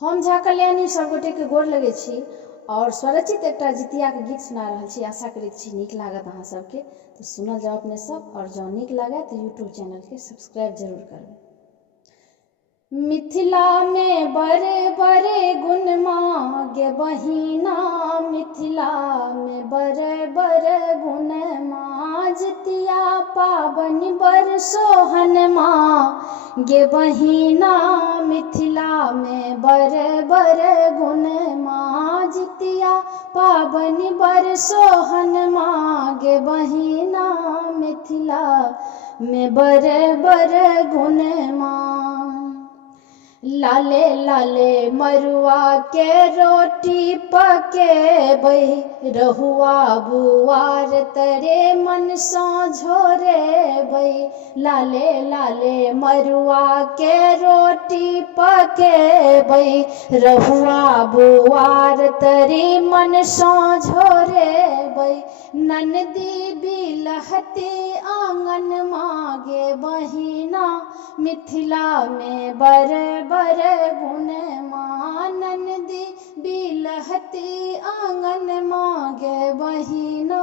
हम झा कल्याणी सबगोटे के गोर लगे छी और स्वरचित एक जितिया के गीत सुना रहा छी। आशा करैत छी नीक लागत अहाँ सबके, तो सुनल जाओ अपने सब। और जँ नीक लागे तो यूट्यूब चैनल के सब्सक्राइब जरूर करबे। मिथिला में बड़े बड़े गुण मागे बहिना, मिथिला में बड़े बड़े गुण माँ, जितिया पाबनि बड़ सोहन माँ गे बहिना, मिथिला में बड़े बड़े गुण माँ, जितिया पाबनि बड़ सोहन माँ गे बहिना, मिथिला में बड़े बड़े गुण माँ। लाले लाले मरुआ के रोटी पकेबै, रहुआ बुआर तरे मन सो झोरेबै। लाले लाले मरुआ के रोटी पकेबै, रहुआ बुआर तरे मन सो झोरेबै। ननदी बिलहती आंगन मागे बहिना, मिथिला में बड़े बड़े गुण माँ, ननदी बिलहती आंगन मागे बहिना,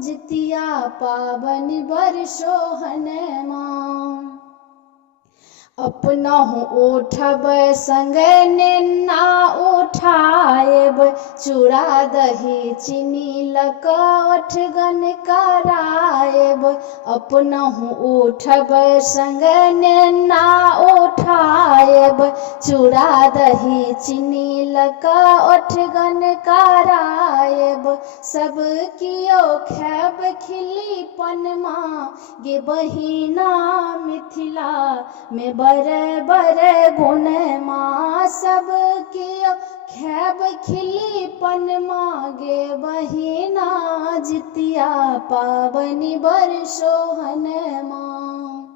जितिया पाबनि बड़ सोहन माँ। अपनहु उठब संगे नेना उठाएब, चूड़ा दही चीनी लक ओठगन कराएब। अपनहु उठब संगे नेना उठाएब, चूड़ा दही चीनी लक ओठगन कराएब। सब कियो खाएब खिलीपन माँ गे बहिना, मिथिला में बड़े बड़े गुण माँ, सब कियो खाएब खिलीपन माँ गे बहिना, जितिया पाबनि बड़ सोहन माँ।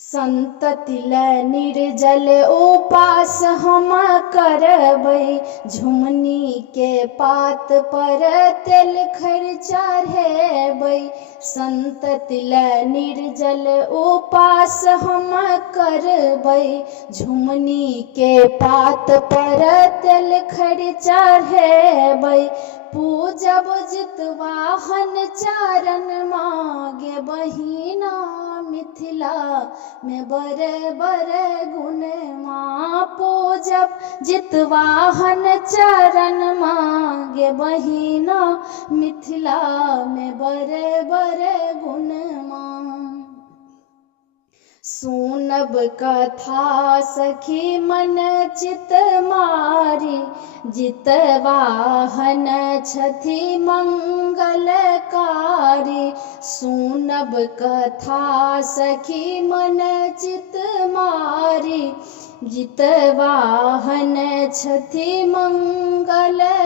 संतति ले निर्जल उपास हम करबै, झुमनी के पात पर तेल खर चढ़ेबै। संतति ले निर्जल उपास हम करबै, झुमनी के पात पर तेल खर चढ़ेबै। पूजब जितवाहन चरण मागे बहिना, मिथिला में बड़े बड़े गुण माँ। पूजब जितवाहन चरण मागे बहिना, मिथिला में बड़े बड़े गुण माँ। सुनब कथा सखी मन चित मारी, जितवाहन छथि मंगलकारी। सुनब कथा सखी मन चित मारी, जितवाहन छथि मंगलकारी।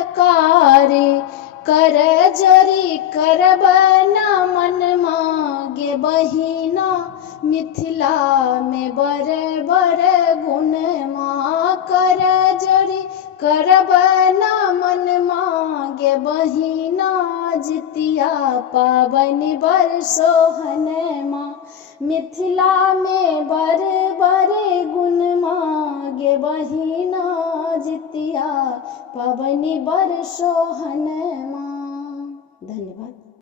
कर जरी करब नमन मागे बहिना, मिथिला में बड़े बड़े गुण माँ। कर जरी करब नमन मागे बहिना, जितिया पाबनि बड़ सोहन माँ। मिथिला में बड़े बड़े गुण मागे बहिना, जितिया पाबनि बड़ सोहन माँ। धन्यवाद।